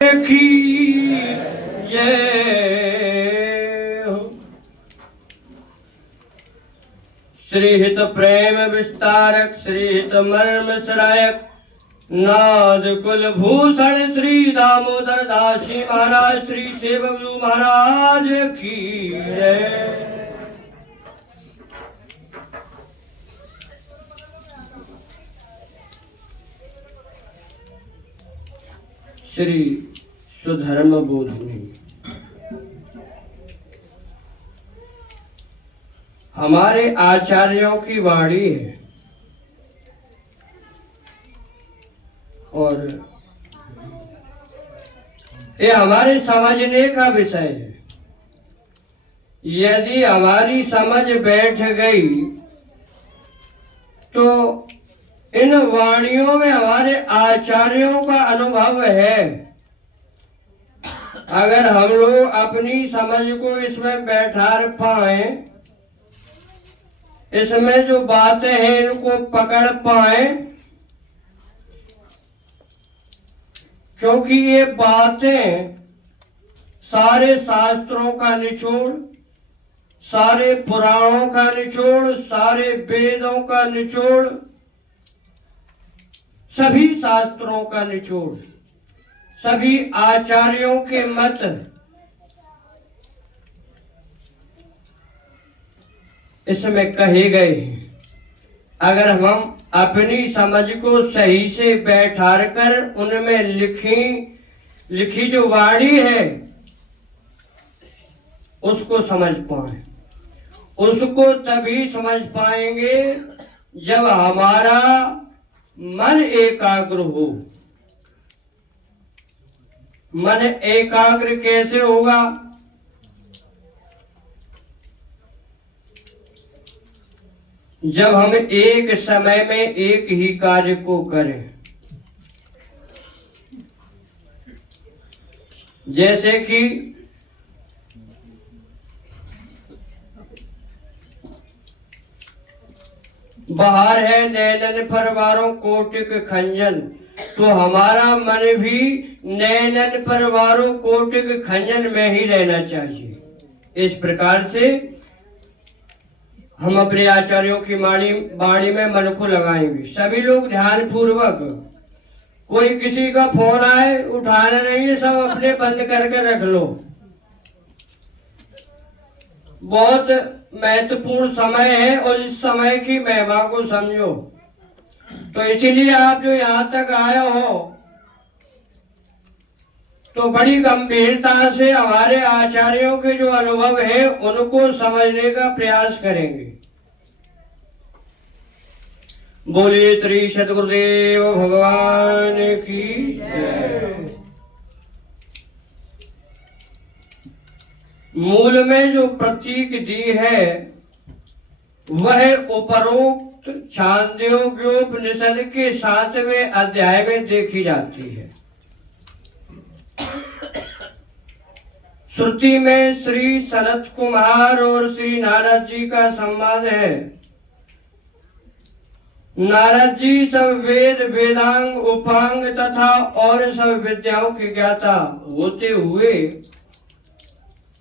की जय हो। श्रीहित प्रेम विस्तारक श्रीहित मर्म सरायक नाद कुल भूषण श्री दामोदर दासी महाराज श्री सेवक महाराज की जय। श्री सुधर्म बोधनी हमारे आचार्यों की वाणी है और ये हमारे समझने का विषय है। यदि हमारी समझ बैठ गई तो इन वाणियों में हमारे आचार्यों का अनुभव है। अगर हम लोग अपनी समझ को इसमें बैठा पाए, इसमें जो बातें हैं इनको पकड़ पाए, क्योंकि ये बातें सारे शास्त्रों का निचोड़, सारे पुराणों का निचोड़, सारे वेदों का निचोड़, सभी शास्त्रों का निचोड़, सभी आचार्यों के मत इसमें कहे गए हैं। अगर हम अपनी समझ को सही से बैठार कर उनमें लिखी जो वाणी है उसको समझ पाए, उसको तभी समझ पाएंगे जब हमारा मन एकाग्र हो। मन एकाग्र कैसे होगा? जब हम एक समय में एक ही कार्य को करें। जैसे कि बाहर है नैनन परवारों कोटिक खंजन, तो हमारा मन भी नैनन परवारों कोटिक खंजन में ही रहना चाहिए। इस प्रकार से हम अपने आचार्यों की वाणी में मन को लगाएंगे। सभी लोग ध्यान पूर्वक, कोई किसी का फोन आए उठाना नहीं है, सब अपने बंद करके रख लो। बहुत महत्वपूर्ण समय है और इस समय की महिमा को समझो। तो इसलिए आप जो यहाँ तक आए हो तो बड़ी गंभीरता से हमारे आचार्यों के जो अनुभव है उनको समझने का प्रयास करेंगे। बोलिए श्री सद्गुरुदेव भगवान की जय। मूल में जो प्रतीक दी है वह उपरोक्त छांदोग्योपनिषद के 7वें अध्याय में देखी जाती है। श्रुति में श्री सनत कुमार और श्री नारद जी का संवाद है। नारद जी सब वेद वेदांग उपांग तथा और सब विद्याओं के ज्ञाता होते हुए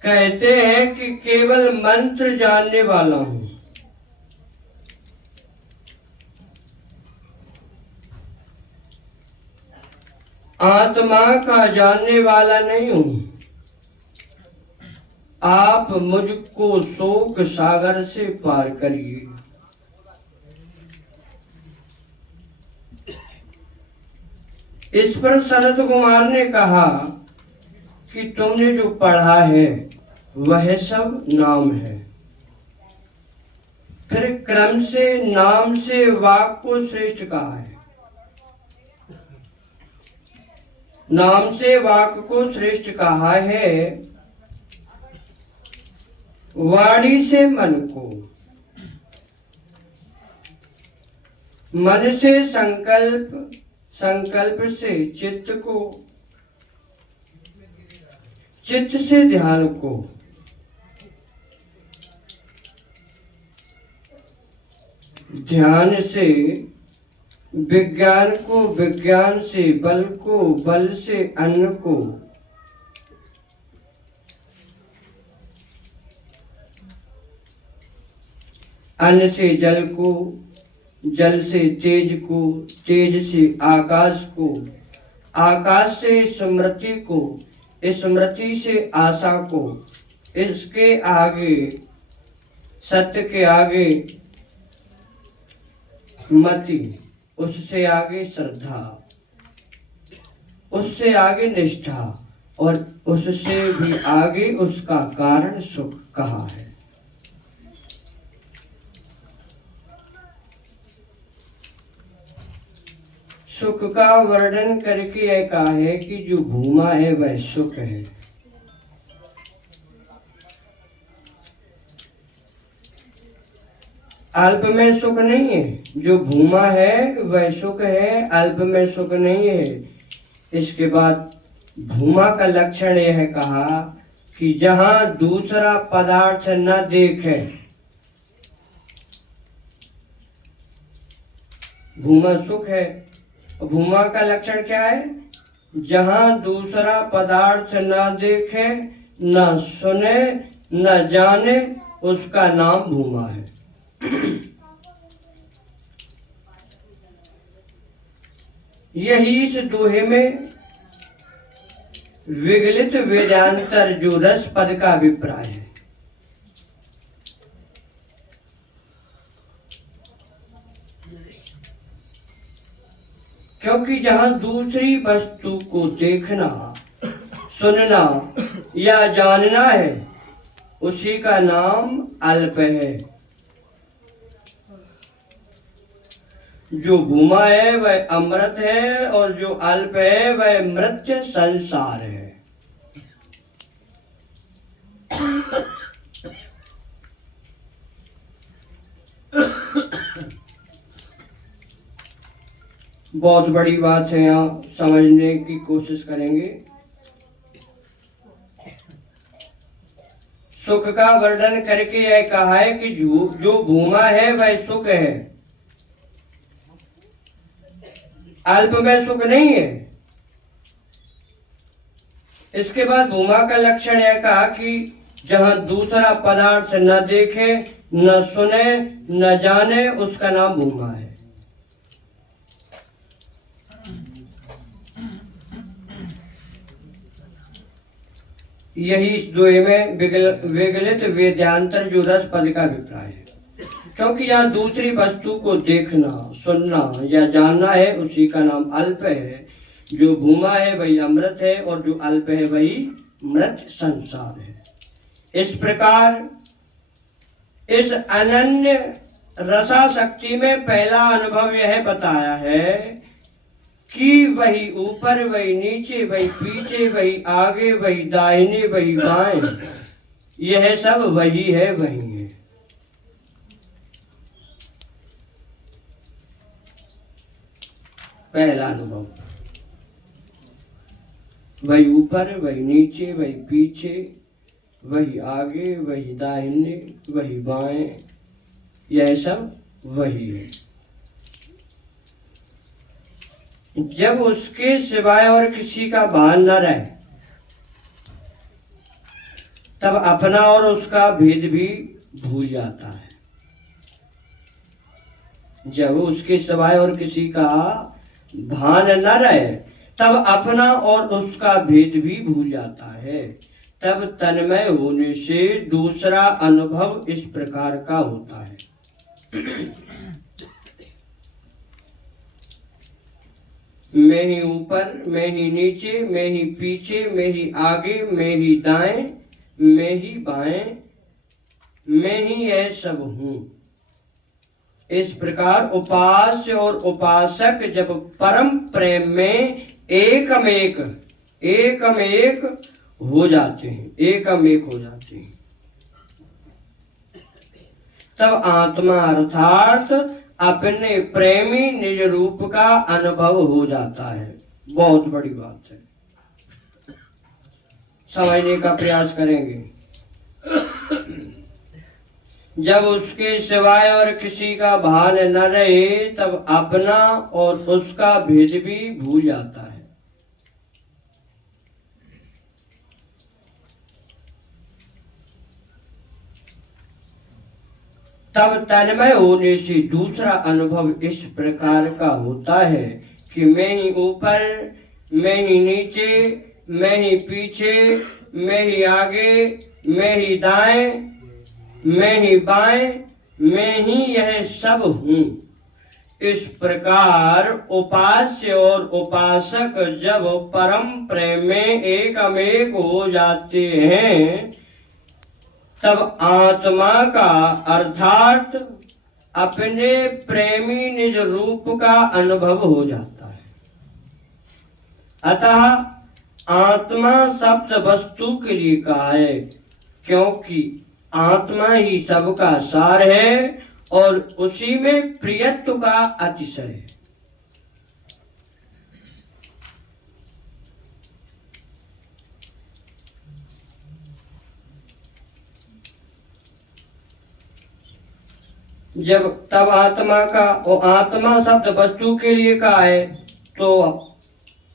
कहते हैं कि केवल मंत्र जानने वाला हूं, आत्मा का जानने वाला नहीं हूं। आप मुझको शोक सागर से पार करिए। इस पर सनत कुमार ने कहा कि तुमने जो पढ़ा है वह सब नाम है। फिर क्रम से नाम से वाक को श्रेष्ठ कहा है। नाम से वाक को श्रेष्ठ कहा है। वाणी से मन को, मन से संकल्प, संकल्प से चित्त को, चित्त से ध्यान को, ध्यान से विज्ञान को, विज्ञान से बल को, बल से अन्न को, अन्न से जल को, जल से तेज को, तेज से आकाश को, आकाश से स्मृति को, स्मृति से आशा को, इसके आगे सत्य के आगे मति, उससे आगे श्रद्धा, उससे आगे निष्ठा और उससे भी आगे उसका कारण सुख कहा है। सुख का वर्णन करके यह कहा है कि जो भूमा है वह सुख है। अल्प में सुख नहीं है, जो भूमा है वह सुख है, अल्प में सुख नहीं है। इसके बाद भूमा का लक्षण यह कहा कि जहां दूसरा पदार्थ न देखे, भूमा सुख है। भूमा का लक्षण क्या है? जहां दूसरा पदार्थ न देखे, न सुने, न जाने, उसका नाम भूमा है। यही इस दोहे में विगलित वेदांतर जो रस पद का अभिप्राय है। क्योंकि जहां दूसरी वस्तु को देखना, सुनना या जानना है, उसी का नाम अल्प है। जो भूमा है वह अमृत है और जो अल्प है वह मृत्य संसार है। बहुत बड़ी बात है, यहाँ समझने की कोशिश करेंगे। सुख का वर्णन करके यह कहा है कि जो भूमा है वह सुख है, अल्प में सुख नहीं है। इसके बाद भूमा का लक्षण यह कहा कि जहां दूसरा पदार्थ न देखे, न सुने, न जाने, उसका नाम भूमा है। यही इस दोहे में विगलित वेदांतर जो रस पद का अभिप्राय है। क्योंकि यहाँ दूसरी वस्तु को देखना, सुनना या जानना है, उसी का नाम अल्प है। जो भूमा है वही अमृत है और जो अल्प है वही मृत संसार है। इस प्रकार इस अनन्य रसा शक्ति में पहला अनुभव यह बताया है कि वही ऊपर, वही नीचे, वही पीछे, वही आगे, वही दाहिने, वही बाएं, यह सब वही है, वही है। पहला अनुभव, वही ऊपर, वही नीचे, वही पीछे, वही आगे, वही दाहिने, वही बाएं, यह सब वही है। जब उसके सिवाय और किसी का भान न रहे, तब अपना और उसका भेद भी भूल जाता है। जब उसके सिवाय और किसी का भान न रहे, तब अपना और उसका भेद भी भूल जाता है। तब तन्मय होने से दूसरा अनुभव इस प्रकार का होता है। मैं ही ऊपर, मैं ही नीचे, मैं ही पीछे, मैं ही आगे, मैं ही दाएं, मैं ही बाएं, मैं ही यह सब हूं। इस प्रकार उपास्य और उपासक जब परम प्रेम में एकमेक हो जाते हैं, एकमेक हो जाते हैं, तब आत्मा अर्थात अपने प्रेमी निज रूप का अनुभव हो जाता है। बहुत बड़ी बात है, समझने का प्रयास करेंगे। जब उसके सिवाय और किसी का भान न रहे तब अपना और उसका भेद भी भूल जाता है। तब तन्मय होने से दूसरा अनुभव इस प्रकार का होता है कि मैं ही ऊपर, मैं ही नीचे, मैं ही पीछे, मैं ही आगे, मैं ही दाएं, मैं ही बाएं, मैं ही यह सब हूँ। इस प्रकार उपास्य और उपासक जब परम प्रेम में एकमेक हो जाते हैं तब आत्मा का अर्थात अपने प्रेमी निज रूप का अनुभव हो जाता है। अतः आत्मा शब्द वस्तु के लिए कहा है क्योंकि आत्मा ही सबका सार है और उसी में प्रियत्व का अतिशय है। जब तब आत्मा का और आत्मा शब्द वस्तु के लिए कहा है तो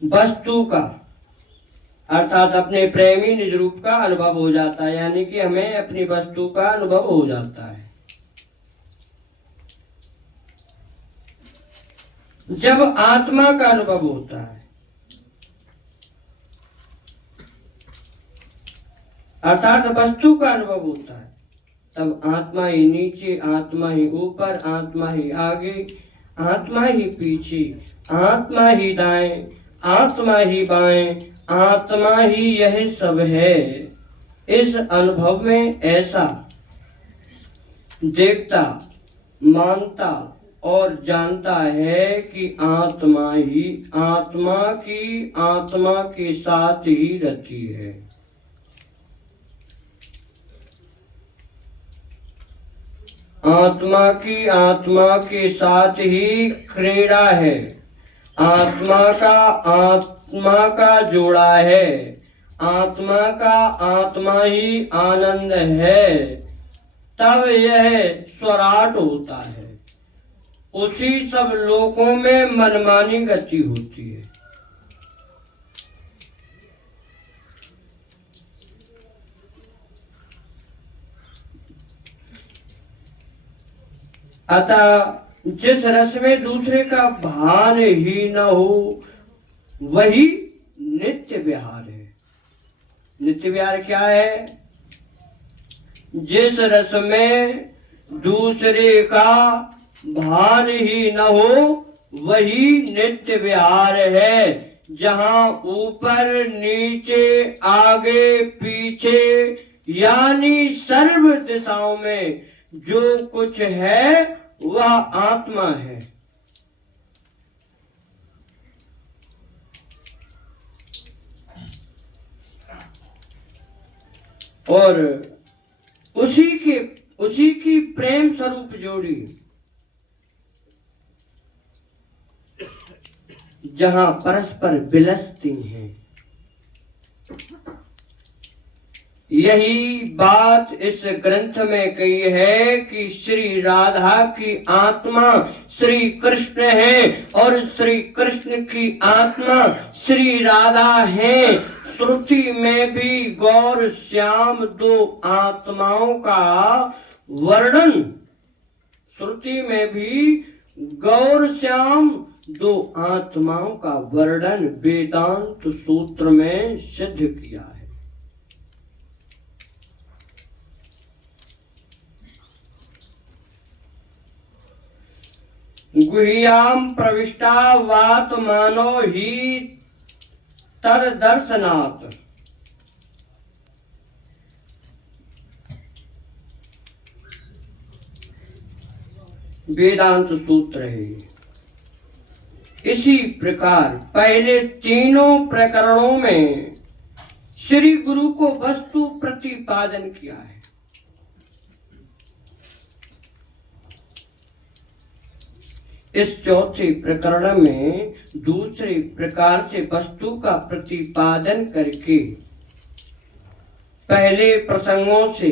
वस्तु का अर्थात अपने प्रेमी निज रूप का अनुभव हो जाता है, यानी कि हमें अपनी वस्तु का अनुभव हो जाता है। जब आत्मा का अनुभव होता है अर्थात वस्तु का अनुभव होता है तब आत्मा ही नीचे, आत्मा ही ऊपर, आत्मा ही आगे, आत्मा ही पीछे, आत्मा ही दाएं, आत्मा ही बाएं, आत्मा ही यह सब है। इस अनुभव में ऐसा देखता, मानता और जानता है कि आत्मा ही आत्मा के साथ ही रहती है। आत्मा के साथ ही क्रीड़ा है, आत्मा का जोड़ा है, आत्मा ही आनंद है। तब यह स्वराट होता है। उसी सब लोकों में मनमानी गति होती है। अतः जिस रस में दूसरे का भान ही न हो वही नित्य विहार है। नित्य विहार क्या है? जिस रस में दूसरे का भान ही न हो वही नित्य विहार है। जहाँ ऊपर नीचे आगे पीछे यानी सर्व दिशाओं में जो कुछ है वह आत्मा है। और उसी की प्रेम स्वरूप जोड़ी जहां परस्पर विलसती हैं। यही बात इस ग्रंथ में कही है कि श्री राधा की आत्मा श्री कृष्ण है और श्री कृष्ण की आत्मा श्री राधा है। श्रुति में भी गौर श्याम दो आत्माओं का वर्णन, श्रुति में भी गौर श्याम दो आत्माओं का वर्णन वेदांत सूत्र में सिद्ध किया है। गुह्याम प्रविष्टा वात मानो ही तर दर्शनात्। वेदांत सूत्र है। इसी प्रकार पहले तीनों प्रकरणों में श्री गुरु को वस्तु प्रतिपादन किया है। इस चौथे प्रकरण में दूसरे प्रकार से वस्तु का प्रतिपादन करके पहले प्रसंगों से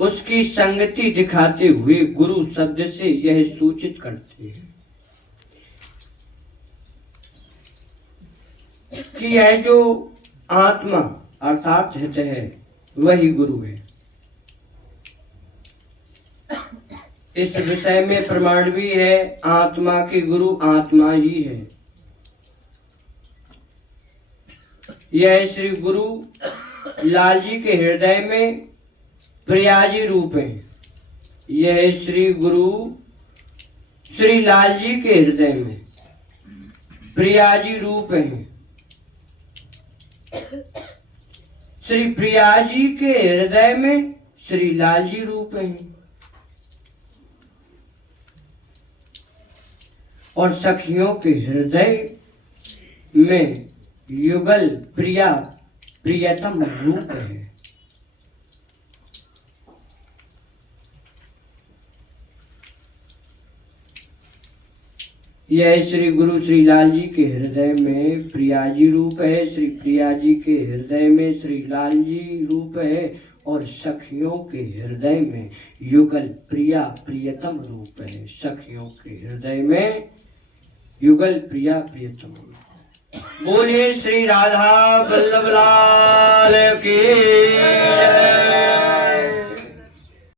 उसकी संगति दिखाते हुए गुरु शब्द से यह सूचित करते हैं कि यह जो आत्मा अर्थात हृदय है वही गुरु है। इस विषय में प्रमाण भी है, आत्मा के गुरु आत्मा ही है। यह श्री गुरु लाल जी के हृदय में प्रियाजी रूप है। यह श्री गुरु श्री लाल जी के हृदय में प्रियाजी रूप है। श्री प्रियाजी के हृदय में श्री लाल जी रूप है और सखियों के हृदय में युगल प्रिया प्रियतम रूप है। यह श्री गुरु श्री लाल जी के हृदय में प्रियाजी रूप है, श्री प्रियाजी के हृदय में श्री लाल जी रूप है और सखियों के हृदय में युगल प्रिया प्रियतम रूप है। सखियों के हृदय में युगल प्रिया प्रियतम रूप। बोलिए श्री राधा वल्लभ लाल की।